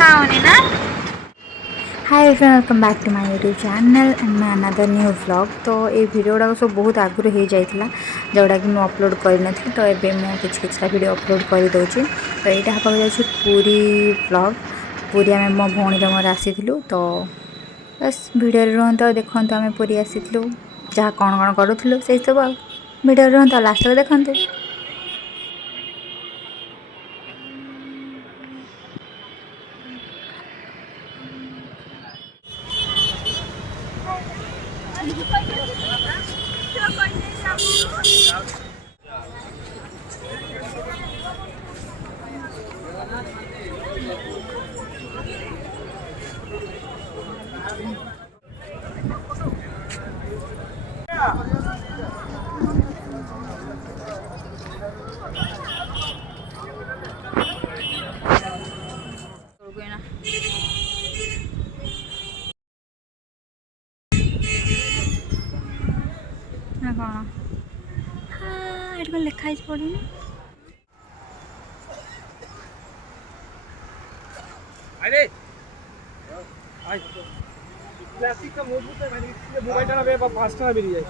खाओनी ना। Hi everyone, welcome back to my YouTube channel and my another new vlog. तो ये video गुड़ा सब बहुत आगुरी हो जाता जोड़ा कि मुझे अपलोड करनी तो ये मुझे किसी वीडियो अपलोड कर दूची। तो यहाँ हाँ जाऊँ पूरी व्लॉग। पूरी आम मो भौणी मोर आसी तो बस वीडियो रुहत देखु आम पूरी आसी जहाँ कौन कौन करूँ से सब वीडियो रुहत लास्ट देखते। ना कौन हाँ ये लिखाई पड़े अरे प्लास्टिक का मजबूत है भाई, मोबाइल ना बेबा 5 টাকা বেরিয়ে যায়।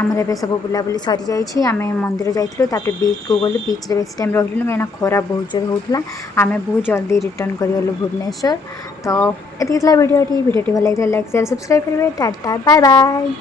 आमर ए सब बुलाबुली सरी जाइए। आम मंदिर जाइए बीच को गलु। बीच रे बेस टाइम रही कहीं खरा बहुत जोर होता। आम बहुत जल्दी रिटर्न करगलु भुवनेश्वर। तो ये वीडियो भल लगे लाइक शेयर सब्सक्राइब करेंगे। Tata bye bye.